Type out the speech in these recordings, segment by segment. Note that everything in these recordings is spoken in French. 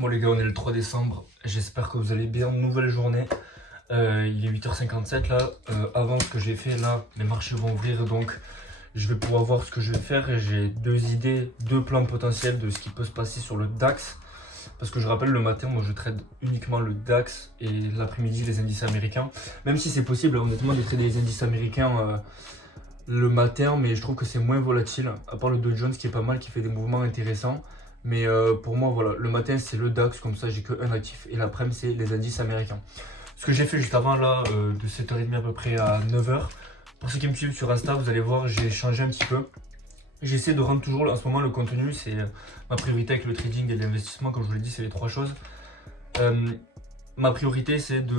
Bon les gars, on est le 3 décembre, j'espère que vous allez bien, nouvelle journée, il est 8h57 là, avant ce que j'ai fait là, les marchés vont ouvrir donc je vais pouvoir voir ce que je vais faire et j'ai deux idées, deux plans potentiels de ce qui peut se passer sur le DAX. Parce que je rappelle, le matin, moi je trade uniquement le DAX et l'après-midi les indices américains. Même si c'est possible honnêtement de trader les indices américains le matin, mais je trouve que c'est moins volatile, à part le Dow Jones qui est pas mal, qui fait des mouvements intéressants. Mais pour moi, voilà, le matin c'est le DAX, comme ça j'ai que un actif, et l'après-midi c'est les indices américains. Ce que j'ai fait juste avant là, de 7h30 à peu près à 9h, pour ceux qui me suivent sur Insta, vous allez voir, j'ai changé un petit peu. J'essaie de rendre toujours, en ce moment, le contenu, c'est ma priorité avec le trading et l'investissement, comme je vous l'ai dit, c'est les trois choses. Euh, Ma priorité, c'est de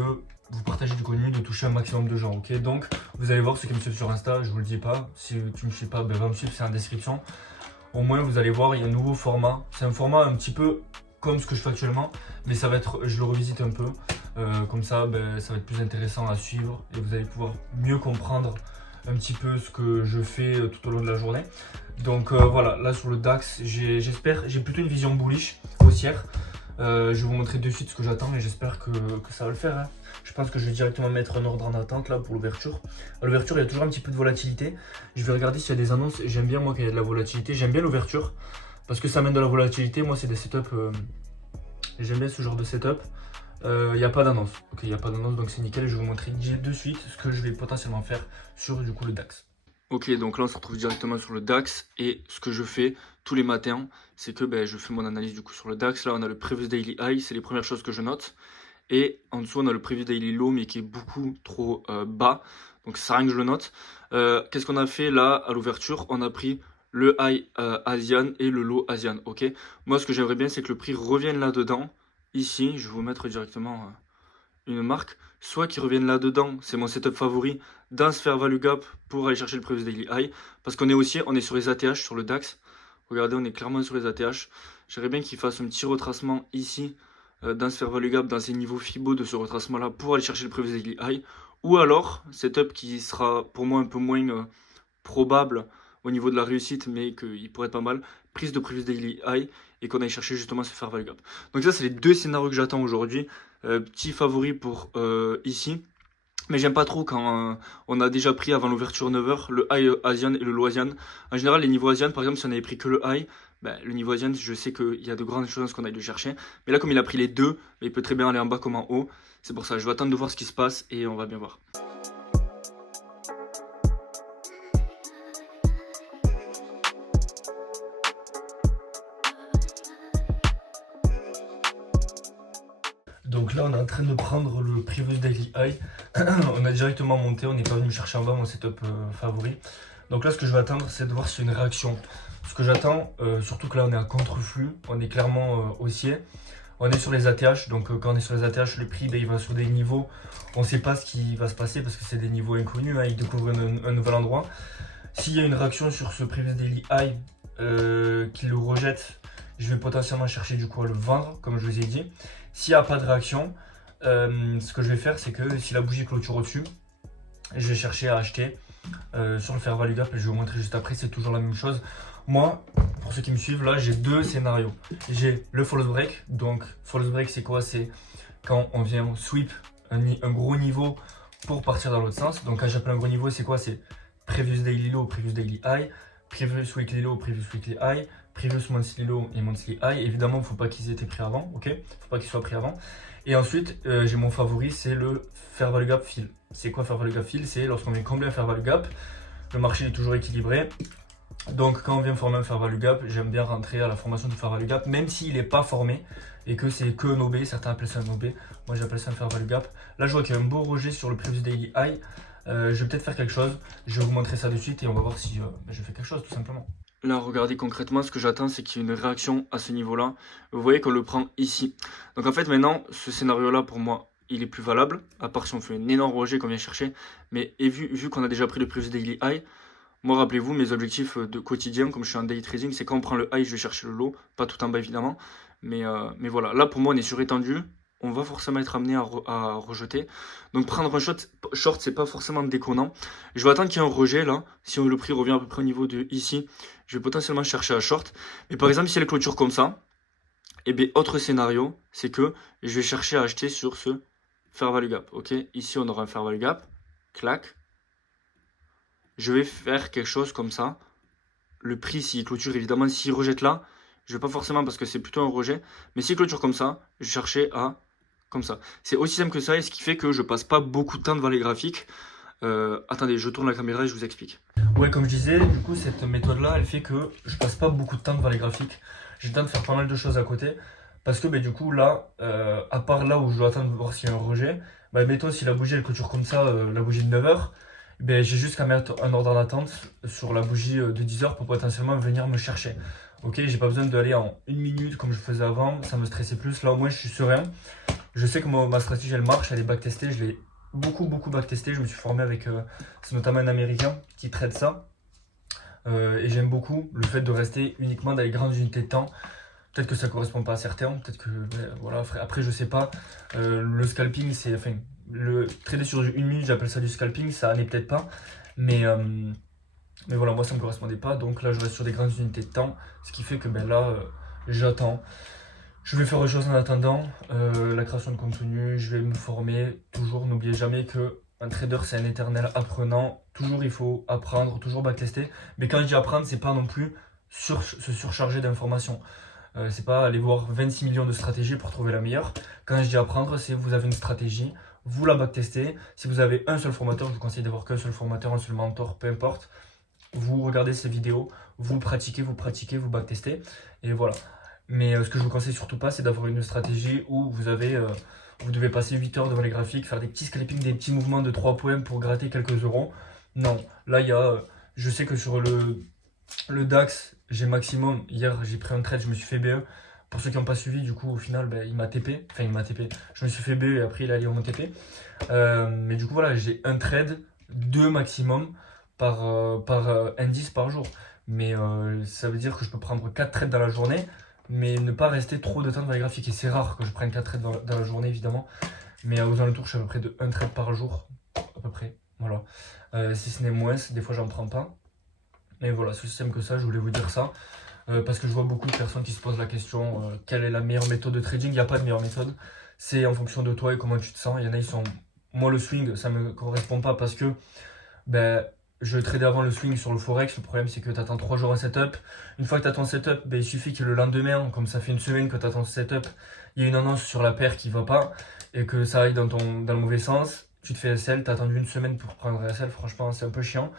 vous partager du contenu, de toucher un maximum de gens, ok? Donc, vous allez voir ceux qui me suivent sur Insta, je vous le dis pas. Si tu me suis pas, ben va me suivre, c'est en description. Au moins, vous allez voir, il y a un nouveau format. C'est un format un petit peu comme ce que je fais actuellement, mais ça va être, je le revisite un peu. Comme ça, ben, ça va être plus intéressant à suivre et vous allez pouvoir mieux comprendre un petit peu ce que je fais tout au long de la journée. Donc voilà, là sur le DAX, j'ai plutôt une vision bullish haussière. Je vais vous montrer de suite ce que j'attends et j'espère que ça va le faire, hein. Je pense que je vais directement mettre un ordre en attente là pour l'ouverture. À l'ouverture, il y a toujours un petit peu de volatilité. Je vais regarder s'il y a des annonces. J'aime bien moi quand il y a de la volatilité. J'aime bien l'ouverture parce que ça amène de la volatilité. Moi, c'est des setups. J'aime bien ce genre de setup. Il n'y a pas d'annonce. Ok, il n'y a pas d'annonce donc c'est nickel. Je vais vous montrer de suite ce que je vais potentiellement faire sur du coup le DAX. Ok, donc là on se retrouve directement sur le DAX et ce que je fais tous les matins, c'est que je fais mon analyse du coup sur le DAX. Là on a le Previous Daily High, c'est les premières choses que je note. Et en dessous on a le Previous Daily Low mais qui est beaucoup trop bas, donc ça sert à rien que je le note. Qu'est-ce qu'on a fait là à l'ouverture? On a pris le High Asian et le Low Asian, ok? Moi ce que j'aimerais bien c'est que le prix revienne là-dedans. Ici, je vais vous mettre directement une marque, soit qui reviennent là-dedans, c'est mon setup favori, dans ce fair value gap pour aller chercher le previous daily high, parce qu'on est aussi, on est sur les ATH, sur le DAX, regardez, on est clairement sur les ATH, j'aimerais bien qu'il fasse un petit retracement ici, dans ce fair value gap, dans ces niveaux Fibo de ce retracement-là, pour aller chercher le previous daily high, ou alors, setup qui sera pour moi un peu moins probable au niveau de la réussite, mais qu'il pourrait être pas mal, prise de previous daily high, et qu'on aille chercher justement ce fair value gap. Donc ça, c'est les deux scénarios que j'attends aujourd'hui. Petit favori pour ici. Mais j'aime pas trop quand on a déjà pris avant l'ouverture 9h le high Asian et le low Asian. En général, les niveaux Asian, par exemple, si on avait pris que le high, le niveau Asian, je sais qu'il y a de grandes chances qu'on aille le chercher. Mais là, comme il a pris les deux, il peut très bien aller en bas comme en haut. C'est pour ça, je vais attendre de voir ce qui se passe et on va bien voir. Donc là, on est en train de prendre le Previous Daily High. On a directement monté, on n'est pas venu chercher en bas mon setup favori. Donc là, ce que je vais attendre, c'est de voir s'il y a une réaction. Ce que j'attends, surtout que là, on est à contre-flux, on est clairement haussier. On est sur les ATH, donc quand on est sur les ATH, le prix, il va sur des niveaux, on ne sait pas ce qui va se passer parce que c'est des niveaux inconnus, hein, il découvre un nouvel endroit. S'il y a une réaction sur ce Previous Daily High qui le rejette, je vais potentiellement chercher du coup à le vendre, comme je vous ai dit. S'il n'y a pas de réaction, ce que je vais faire, c'est que si la bougie clôture au-dessus, je vais chercher à acheter sur le fair value gap et je vais vous montrer juste après, c'est toujours la même chose. Moi, pour ceux qui me suivent, là, j'ai deux scénarios. J'ai le false break. Donc, false break, c'est quoi? C'est quand on vient sweep un gros niveau pour partir dans l'autre sens. Donc, quand j'appelle un gros niveau, c'est quoi? C'est previous daily low, previous daily high, previous weekly low, previous weekly high, previous monthly low et monthly high. Évidemment, il ne faut pas qu'ils aient été pris avant, ok? Il ne faut pas qu'ils soient pris avant. Et ensuite, j'ai mon favori, c'est le fair value gap fill. C'est quoi fair value gap fill? C'est lorsqu'on vient combler un fair value gap, le marché est toujours équilibré. Donc quand on vient former un fair value gap, j'aime bien rentrer à la formation du fair value gap, même s'il n'est pas formé et que c'est que un OB, certains appellent ça un OB, moi j'appelle ça un fair value gap. Là je vois qu'il y a un beau rejet sur le previous daily high, je vais peut-être faire quelque chose, je vais vous montrer ça de suite et on va voir si je fais quelque chose tout simplement. Là regardez concrètement, ce que j'attends c'est qu'il y ait une réaction à ce niveau là, vous voyez qu'on le prend ici. Donc en fait maintenant ce scénario là pour moi il est plus valable, à part si on fait un énorme rejet qu'on vient chercher, mais vu qu'on a déjà pris le previous daily high, moi, rappelez-vous, mes objectifs de quotidien, comme je suis en day trading, c'est quand on prend le high, je vais chercher le low, pas tout en bas évidemment. Mais voilà, là pour moi, on est surétendu, on va forcément être amené à rejeter. Donc prendre un short, c'est pas forcément déconnant. Je vais attendre qu'il y ait un rejet là. Si le prix revient à peu près au niveau de ici, je vais potentiellement chercher à short. Mais par exemple, si elle clôture comme ça, Et bien, autre scénario, c'est que je vais chercher à acheter sur ce Fair Value Gap. Ok, ici, on aura un Fair Value Gap. Clac. Je vais faire quelque chose comme ça. Le prix, s'il clôture, évidemment, s'il rejette là, je vais pas forcément parce que c'est plutôt un rejet. Mais s'il clôture comme ça, je vais chercher à comme ça. C'est aussi simple que ça et ce qui fait que je passe pas beaucoup de temps devant les graphiques. Attendez, je tourne la caméra et je vous explique. Ouais, comme je disais, du coup, cette méthode-là, elle fait que je passe pas beaucoup de temps devant les graphiques. J'ai le temps de faire pas mal de choses à côté. Parce que, du coup, là, à part là où je dois attendre de voir s'il y a un rejet, mettons, si la bougie, elle clôture comme ça, la bougie de 9h, j'ai juste qu'à mettre un ordre d'attente sur la bougie de 10h pour potentiellement venir me chercher. Ok, j'ai pas besoin d'aller en 1 minute comme je faisais avant, ça me stressait plus. Là, au moins, je suis serein. Je sais que ma stratégie, elle marche, elle est backtestée. Je l'ai beaucoup backtestée. Je me suis formé avec, c'est notamment un Américain qui traite ça. Et j'aime beaucoup le fait de rester uniquement dans les grandes unités de temps. Peut-être que ça correspond pas à certains, peut-être que voilà. Après, je sais pas. Le scalping, c'est, enfin, le trader sur 1 minute, j'appelle ça du scalping. Ça n'est peut-être pas, mais voilà, moi ça me correspondait pas. Donc là, je reste sur des grandes unités de temps, ce qui fait que là, j'attends. Je vais faire autre chose en attendant, la création de contenu, je vais me former. Toujours, n'oubliez jamais que un trader c'est un éternel apprenant. Toujours il faut apprendre, toujours backtester. Mais quand je dis apprendre, c'est pas non plus se surcharger d'informations. C'est pas aller voir 26 millions de stratégies pour trouver la meilleure. Quand je dis apprendre, c'est vous avez une stratégie, vous la backtestez. Si vous avez un seul formateur, je vous conseille d'avoir qu'un seul formateur, un seul mentor, peu importe. Vous regardez ces vidéos, vous pratiquez, vous backtestez. Et voilà. Mais ce que je vous conseille surtout pas, c'est d'avoir une stratégie où vous devez passer 8 heures devant les graphiques, faire des petits scalping, des petits mouvements de 3 points pour gratter quelques euros. Non, là je sais que sur le DAX, j'ai maximum, hier j'ai pris un trade, je me suis fait BE. Pour ceux qui n'ont pas suivi, du coup au final il m'a TP, je me suis fait BE et après il a allé en TP. Mais du coup voilà, j'ai un trade, 2 maximum par indice par jour. Mais ça veut dire que je peux prendre 4 trades dans la journée, mais ne pas rester trop de temps dans les graphiques. Et c'est rare que je prenne 4 trades dans la journée, évidemment. Mais aux alentours, je suis à peu près de 1 trade par jour, à peu près. Voilà. Si ce n'est moins, des fois, j'en prends pas. Mais voilà, c'est aussi simple que ça, je voulais vous dire ça. Parce que je vois beaucoup de personnes qui se posent la question quelle est la meilleure méthode de trading. Il n'y a pas de meilleure méthode. C'est en fonction de toi et comment tu te sens. Il y en a, ils sont. Moi, le swing, ça me correspond pas parce que je tradais avant le swing sur le forex. Le problème, c'est que tu attends 3 jours un setup. Une fois que tu as ton setup, il suffit que le lendemain, comme ça fait une semaine que tu as ton setup, il y a une annonce sur la paire qui va pas et que ça aille dans le mauvais sens. Tu te fais SL, tu as attendu une semaine pour prendre SL. Franchement, c'est un peu chiant.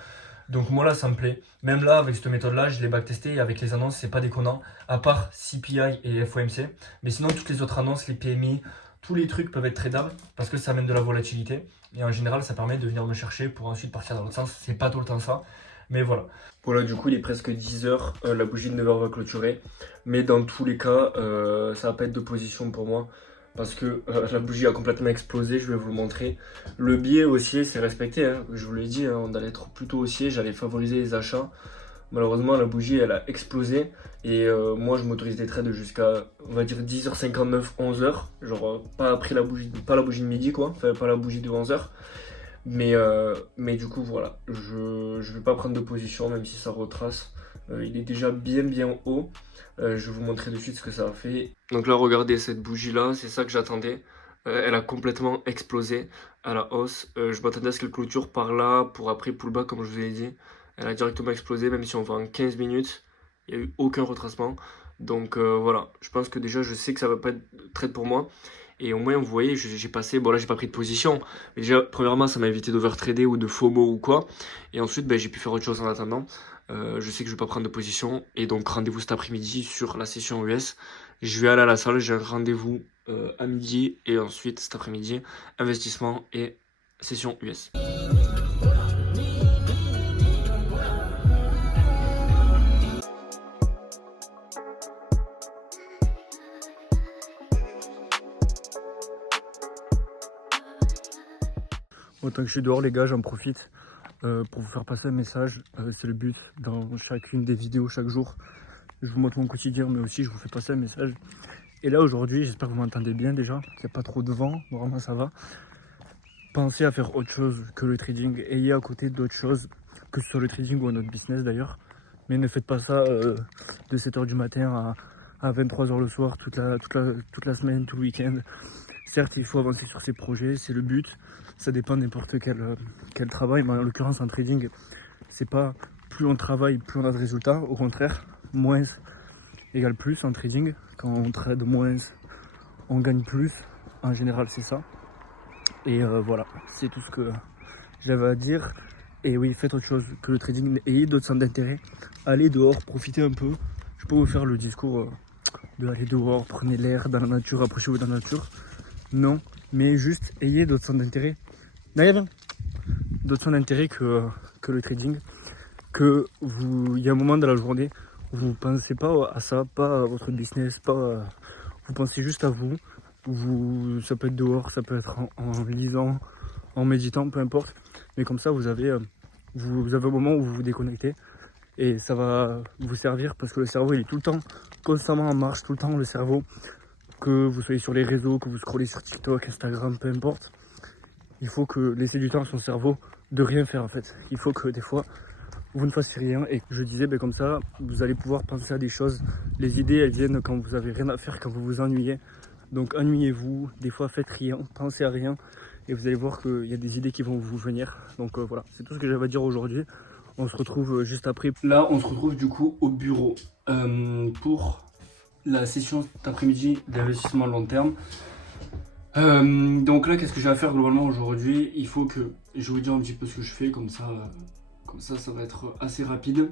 Donc moi là ça me plaît. Même là avec cette méthode là je l'ai backtesté et avec les annonces c'est pas déconnant. À part CPI et FOMC. Mais sinon toutes les autres annonces, les PMI, tous les trucs peuvent être tradables parce que ça amène de la volatilité. Et en général ça permet de venir me chercher pour ensuite partir dans l'autre sens. C'est pas tout le temps ça. Mais voilà. Voilà, du coup il est presque 10h. La bougie de 9h va clôturer. Mais dans tous les cas ça va pas être de position pour moi. Parce que la bougie a complètement explosé, je vais vous le montrer. Le biais haussier, c'est respecté, hein. Je vous l'ai dit, hein, on allait être plutôt haussier, j'allais favoriser les achats. Malheureusement, la bougie, elle a explosé. Et moi, je m'autorise des trades jusqu'à, on va dire, 10h59, 11h. Genre, pas après pas la bougie de midi, quoi. Enfin, pas la bougie de 11h. Mais du coup, voilà. Je vais pas prendre de position, même si ça retrace. Il est déjà bien haut. Je vais vous montrer de suite ce que ça a fait. Donc là, regardez cette bougie là, c'est ça que j'attendais. Elle a complètement explosé à la hausse. Je m'attendais à ce qu'elle clôture par là pour après pullback comme je vous ai dit. Elle a directement explosé, même si on va en 15 minutes. Il n'y a eu aucun retracement. Donc voilà, je pense que déjà je sais que ça va pas être trade pour moi. Et au moins vous voyez, j'ai passé, bon là j'ai pas pris de position. Mais déjà, premièrement ça m'a évité d'overtrader ou de FOMO ou quoi. Et ensuite j'ai pu faire autre chose en attendant. Je sais que je vais pas prendre de position. Et donc rendez-vous cet après-midi sur la session US. Je vais aller à la salle, j'ai un rendez-vous à midi. Et ensuite cet après-midi, investissement et session US. Autant que je suis dehors les gars, j'en profite pour vous faire passer un message. C'est le but dans chacune des vidéos chaque jour. Je vous montre mon quotidien mais aussi je vous fais passer un message. Et là aujourd'hui, j'espère que vous m'entendez bien déjà, qu'il n'y a pas trop de vent, vraiment ça va. Pensez à faire autre chose que le trading, ayez à côté d'autres choses, que ce soit le trading ou un autre business d'ailleurs. Mais ne faites pas ça de 7h du matin à 23 h le soir toute la semaine, tout le week-end. Certes, il faut avancer sur ses projets, c'est le but. Ça dépend de n'importe quel travail, mais en l'occurrence en trading, c'est pas plus on travaille, plus on a de résultats. Au contraire, moins égale plus en trading. Quand on trade moins, on gagne plus. En général, c'est ça. Et voilà, c'est tout ce que j'avais à dire. Et oui, faites autre chose que le trading, ayez d'autres centres d'intérêt. Allez dehors, profitez un peu. Je peux vous faire le discours de aller dehors, prenez l'air dans la nature, approchez-vous de la nature. Non, mais juste ayez d'autres centres d'intérêt. Viens. D'autres centres d'intérêt que le trading. Que vous, il y a un moment de la journée où vous ne pensez pas à ça, pas à votre business, vous pensez juste à vous. Ça peut être dehors, ça peut être en lisant, en méditant, peu importe. Mais comme ça, vous avez un moment où vous vous déconnectez et ça va vous servir parce que le cerveau, il est tout le temps constamment en marche, tout le temps le cerveau. Que vous soyez sur les réseaux, que vous scrollez sur TikTok, Instagram, peu importe. Il faut que laisser du temps à son cerveau de rien faire en fait. Il faut que des fois, vous ne fassiez rien et je disais comme ça vous allez pouvoir penser à des choses. Les idées elles viennent quand vous avez rien à faire, quand vous vous ennuyez. Donc ennuyez-vous, des fois faites rien, pensez à rien et vous allez voir qu'il y a des idées qui vont vous venir. Donc voilà, c'est tout ce que j'avais à dire aujourd'hui. On se retrouve juste après. Là on se retrouve du coup au bureau pour la session cet après-midi d'investissement long terme. Donc là qu'est-ce que j'ai à faire globalement aujourd'hui? Il faut que je vous dise un petit peu ce que je fais comme ça ça va être assez rapide.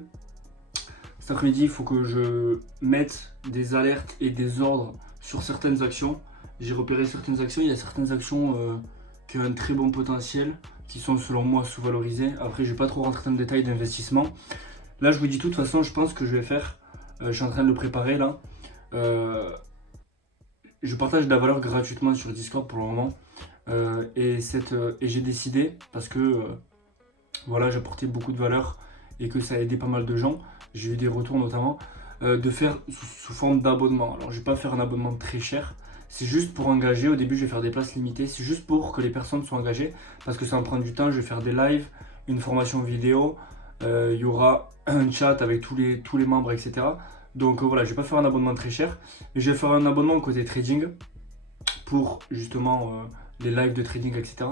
Cet après-midi, il faut que je mette des alertes et des ordres sur certaines actions. J'ai repéré certaines actions. Il y a certaines actions qui ont un très bon potentiel, qui sont selon moi sous-valorisées. Après, je ne vais pas trop rentrer dans le détail d'investissement. Là, je vous dis tout, de toute façon, je pense que je vais faire, je suis en train de le préparer là. Je partage de la valeur gratuitement sur Discord pour le moment. Et j'ai décidé, parce que voilà, j'apportais beaucoup de valeur et que ça a aidé pas mal de gens, j'ai eu des retours notamment, de faire sous forme d'abonnement. Alors je vais pas faire un abonnement très cher, c'est juste pour engager. Au début je vais faire des places limitées, c'est juste pour que les personnes soient engagées, parce que ça va me prendre du temps. Je vais faire des lives, une formation vidéo, il y aura un chat avec tous les membres, etc. Donc voilà, je vais pas faire un abonnement très cher, mais je vais faire un abonnement côté trading pour justement les lives de trading, etc.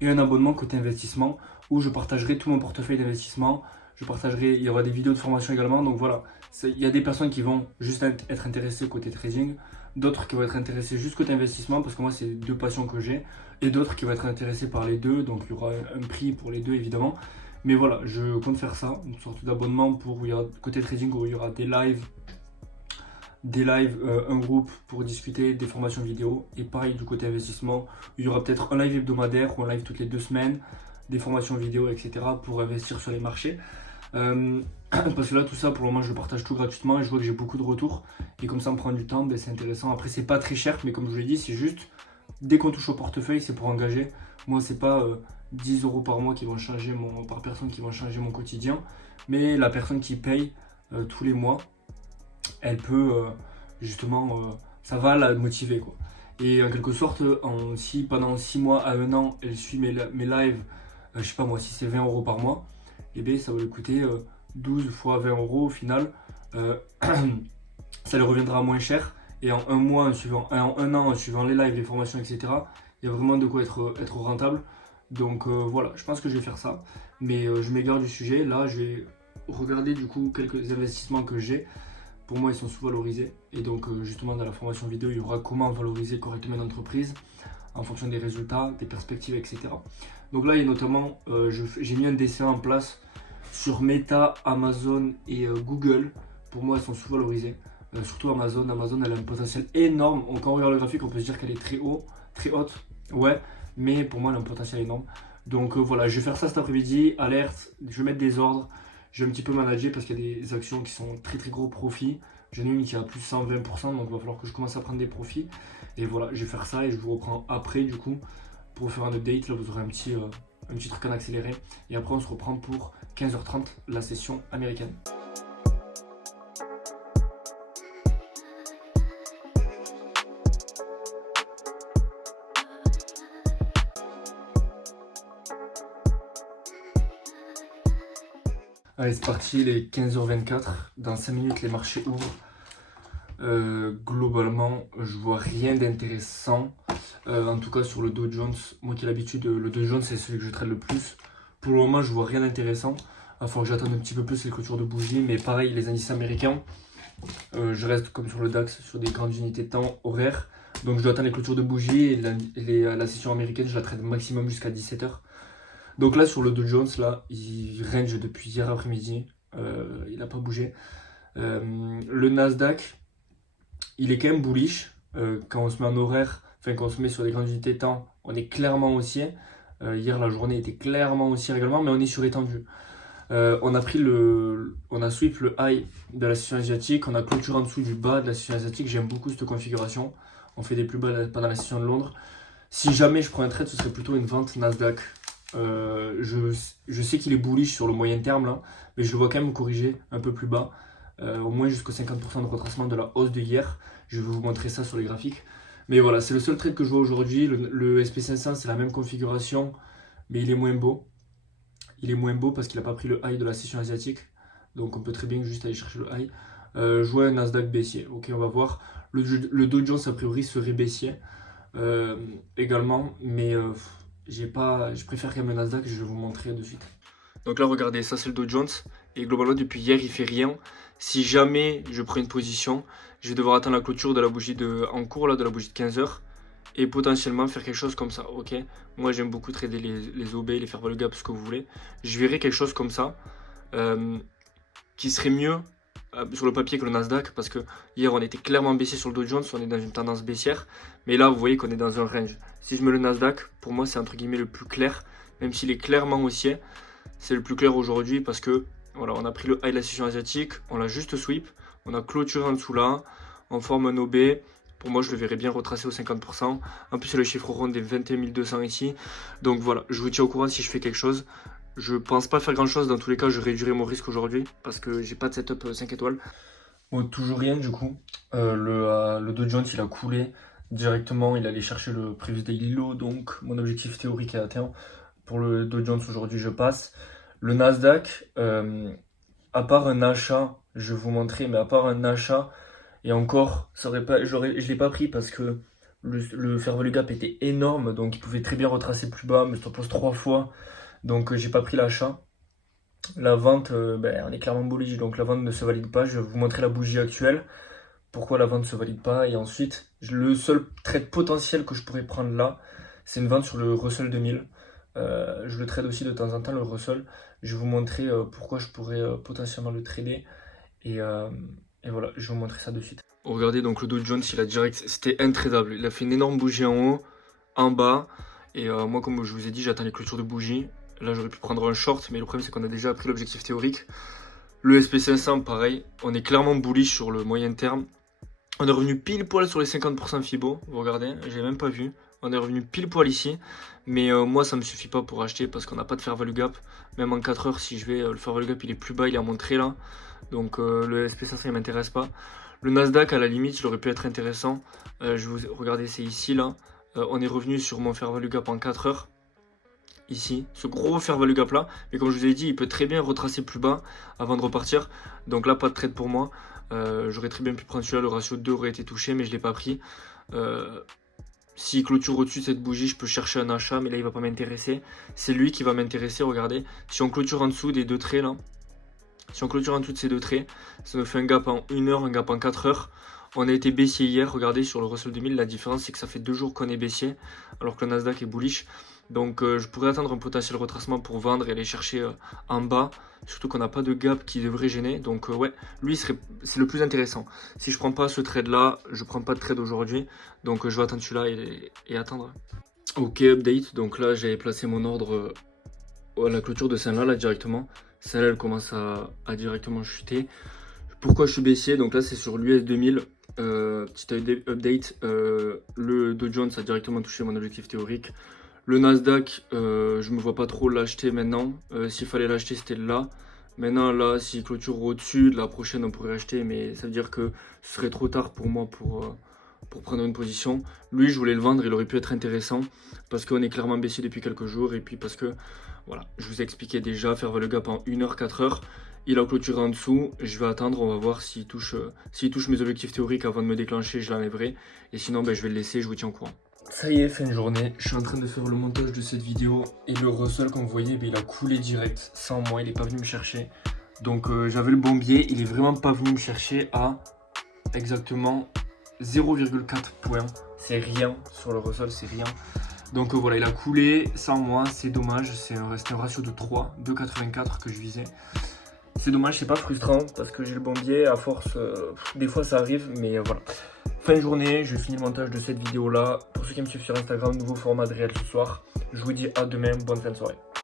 Et un abonnement côté investissement où je partagerai tout mon portefeuille d'investissement. Il y aura des vidéos de formation également. Donc voilà, il y a des personnes qui vont juste être intéressées côté trading, d'autres qui vont être intéressées juste côté investissement, parce que moi c'est deux passions que j'ai, et d'autres qui vont être intéressées par les deux. Donc il y aura un prix pour les deux évidemment. Mais voilà, je compte faire ça, une sorte d'abonnement pour côté trading où il y aura des lives, un groupe pour discuter, des formations vidéo, et pareil du côté investissement, il y aura peut-être un live hebdomadaire ou un live toutes les 2 semaines, des formations vidéo, etc. pour investir sur les marchés. Parce que là tout ça pour le moment je partage tout gratuitement et je vois que j'ai beaucoup de retours et comme ça me prend du temps, c'est intéressant. Après c'est pas très cher, mais comme je vous l'ai dit, c'est juste dès qu'on touche au portefeuille, c'est pour engager. Moi c'est pas 10 € par mois qui vont changer par personne qui vont changer mon quotidien, mais la personne qui paye tous les mois, elle peut justement, ça va la motiver quoi. Et en quelque sorte, si pendant 6 mois à 1 an, elle suit mes lives, je sais pas moi, si c'est 20 € par mois, et bien ça va lui coûter 12 fois 20 € au final. Ça lui reviendra moins cher. Et en un mois, en un an, en suivant les lives, les formations, etc., il y a vraiment de quoi être rentable. Donc voilà, je pense que je vais faire ça. Mais je m'égare du sujet. Là, je vais regarder du coup quelques investissements que j'ai. Pour moi, ils sont sous-valorisés. Et donc, justement, dans la formation vidéo, il y aura comment valoriser correctement une entreprise en fonction des résultats, des perspectives, etc. Donc là, il y a notamment, j'ai mis un dessin en place sur Meta, Amazon et Google. Pour moi, elles sont sous-valorisées. Surtout Amazon. Amazon, elle a un potentiel énorme. Quand on regarde le graphique, on peut se dire qu'elle est très haute. Ouais, mais pour moi, elle a un potentiel énorme. Donc voilà, je vais faire ça cet après-midi. Alerte, je vais mettre des ordres. Je vais un petit peu manager parce qu'il y a des actions qui sont très très gros profits. J'en ai une qui a plus 120%, donc il va falloir que je commence à prendre des profits. Et voilà, je vais faire ça et je vous reprends après du coup pour faire un update. Là, vous aurez un petit truc en accéléré. Et après, on se reprend pour 15h30 la session américaine. Allez, c'est parti, il est 15h24. Dans 5 minutes, les marchés ouvrent. Globalement, je vois rien d'intéressant. En tout cas, sur le Dow Jones, moi qui ai l'habitude, le Dow Jones c'est celui que je trade le plus. Pour le moment, je vois rien d'intéressant. Il faut que j'attende un petit peu plus les clôtures de bougies. Mais pareil, les indices américains, je reste comme sur le DAX, sur des grandes unités de temps horaires. Donc je dois attendre les clôtures de bougies et la session américaine, je la trade maximum jusqu'à 17h. Donc là, sur le Dow Jones, là, il range depuis hier après-midi. Il n'a pas bougé. Le Nasdaq, il est quand même bullish. Quand on se met en horaire, enfin quand on se met sur des grandes unités de temps, on est clairement haussier. Hier, la journée était clairement haussière également, mais on est surétendu. On a sweep le high de la session asiatique, on a clôture en dessous du bas de la session asiatique. J'aime beaucoup cette configuration. On fait des plus bas pendant la session de Londres. Si jamais je prends un trade, ce serait plutôt une vente Nasdaq. Je sais qu'il est bullish sur le moyen terme là, mais je le vois quand même corriger un peu plus bas, au moins jusqu'au 50% de retracement de la hausse de hier. Je vais vous montrer ça sur les graphiques. Mais voilà, c'est le seul trade que je vois aujourd'hui. Le SP500, c'est la même configuration, mais il est moins beau. Il est moins beau parce qu'il n'a pas pris le high de la session asiatique. Donc on peut très bien juste aller chercher le high. Je vois un Nasdaq baissier. Ok, on va voir. Le Dow Jones, a priori, serait baissier également. Mais je préfère quand même le Nasdaq. Je vais vous montrer de suite. Donc là, regardez, ça c'est le Dow Jones. Et globalement, depuis hier, il fait rien. Si jamais je prends une position, je vais devoir attendre la clôture de la bougie en cours, là, de la bougie de 15h. Et potentiellement faire quelque chose comme ça, ok? Moi j'aime beaucoup trader les OB, les faire le gap, ce que vous voulez. Je verrai quelque chose comme ça, qui serait mieux sur le papier que le Nasdaq, parce que hier on était clairement baissier sur le Dow Jones, on est dans une tendance baissière. Mais là vous voyez qu'on est dans un range. Si je mets le Nasdaq, pour moi c'est entre guillemets le plus clair, même s'il est clairement haussier. C'est le plus clair aujourd'hui parce que voilà, on a pris le high de la session asiatique, on l'a juste sweep, on a clôturé en dessous là, on forme un OB. Pour moi, je le verrais bien retracer au 50%. En plus, c'est le chiffre rond des 21 200 ici. Donc voilà, je vous tiens au courant si je fais quelque chose. Je pense pas faire grand chose. Dans tous les cas, je réduirai mon risque aujourd'hui parce que j'ai pas de setup 5 étoiles. Bon, toujours rien du coup. Le Dow Jones, il a coulé directement. Il allait chercher le previous daily low. Donc, mon objectif théorique est atteint. Pour le Dow Jones, aujourd'hui, je passe. Le Nasdaq, à part un achat, je vais vous montrer, mais à part un achat. Et encore, je ne l'ai pas pris parce que le fair value gap était énorme, donc il pouvait très bien retracer plus bas, me stop loss 3 fois, donc j'ai pas pris l'achat. La vente, on est clairement bullish, donc la vente ne se valide pas. Je vais vous montrer la bougie actuelle, pourquoi la vente ne se valide pas. Et ensuite, le seul trade potentiel que je pourrais prendre là, c'est une vente sur le Russell 2000. Je le trade aussi de temps en temps, le Russell. Je vais vous montrer pourquoi je pourrais potentiellement le trader. Et voilà, je vais vous montrer ça de suite. Regardez, donc le Dow Jones, il a direct, c'était intradable. Il a fait une énorme bougie en haut, en bas. Et moi, comme je vous ai dit, j'attends les clôtures de bougie. Là, j'aurais pu prendre un short, mais le problème, c'est qu'on a déjà appris l'objectif théorique. Le SP500, pareil, on est clairement bullish sur le moyen terme. On est revenu pile poil sur les 50% Fibo. Vous regardez, j'ai même pas vu. On est revenu pile poil ici. Mais moi, ça me suffit pas pour acheter parce qu'on n'a pas de fair value gap. Même en 4 heures, si je vais, le fair value gap, il est plus bas, il est à montrer là. Donc le SP500 il m'intéresse pas. Le Nasdaq à la limite il aurait pu être intéressant. Regardez, c'est ici là. On est revenu sur mon fair value gap en 4 heures. Ici, ce gros fair value gap là. Mais comme je vous ai dit, il peut très bien retracer plus bas avant de repartir. Donc là, pas de trade pour moi. J'aurais très bien pu prendre celui-là, le ratio 2 aurait été touché, mais je ne l'ai pas pris. S'il clôture au-dessus de cette bougie, je peux chercher un achat, mais là il va pas m'intéresser. C'est lui qui va m'intéresser, regardez. Si on clôture en dessous des deux traits là, si on clôture en dessous de ces deux traits, ça nous fait un gap en 1 heure, un gap en 4 heures. On a été baissier hier, regardez sur le Russell 2000, la différence c'est que ça fait 2 jours qu'on est baissier, alors que le Nasdaq est bullish. Donc je pourrais attendre un potentiel retracement pour vendre et aller chercher en bas, surtout qu'on n'a pas de gap qui devrait gêner. Donc ouais, lui c'est le plus intéressant. Si je prends pas ce trade là, je prends pas de trade aujourd'hui, donc je vais attendre celui-là et attendre. Ok, update, donc là j'avais placé mon ordre à la clôture de celle-là là, directement. Celle-là elle commence à directement chuter. Pourquoi je suis baissier? Donc là c'est sur l'US 2000. Petit update, le Dow Jones a directement touché mon objectif théorique. Le Nasdaq, je me vois pas trop l'acheter maintenant. S'il fallait l'acheter, c'était là. Maintenant, là, s'il clôture au-dessus, de la prochaine, on pourrait acheter. Mais ça veut dire que ce serait trop tard pour moi pour prendre une position. Lui, je voulais le vendre, il aurait pu être intéressant. Parce qu'on est clairement baissier depuis quelques jours. Et puis parce que, voilà, je vous ai expliqué déjà, faire le gap en 1 heure, 4 heures. Il a clôturé en dessous, je vais attendre, on va voir s'il touche mes objectifs théoriques avant de me déclencher, je l'enlèverai. Et sinon, je vais le laisser, je vous tiens au courant. Ça y est, fin de journée, je suis en train de faire le montage de cette vidéo. Et le Russell, comme vous voyez, il a coulé direct, sans moi, il n'est pas venu me chercher. Donc j'avais le bon biais, il est vraiment pas venu me chercher à exactement 0,4 points. C'est rien sur le Russell, c'est rien. Donc voilà, il a coulé sans moi, c'est dommage, c'était un ratio de 3, 2,84 que je visais. C'est dommage, c'est pas frustrant parce que j'ai le bon biais, à force, des fois ça arrive, mais voilà. Fin de journée, je finis le montage de cette vidéo là. Pour ceux qui me suivent sur Instagram, nouveau format de réel ce soir. Je vous dis à demain, bonne fin de soirée.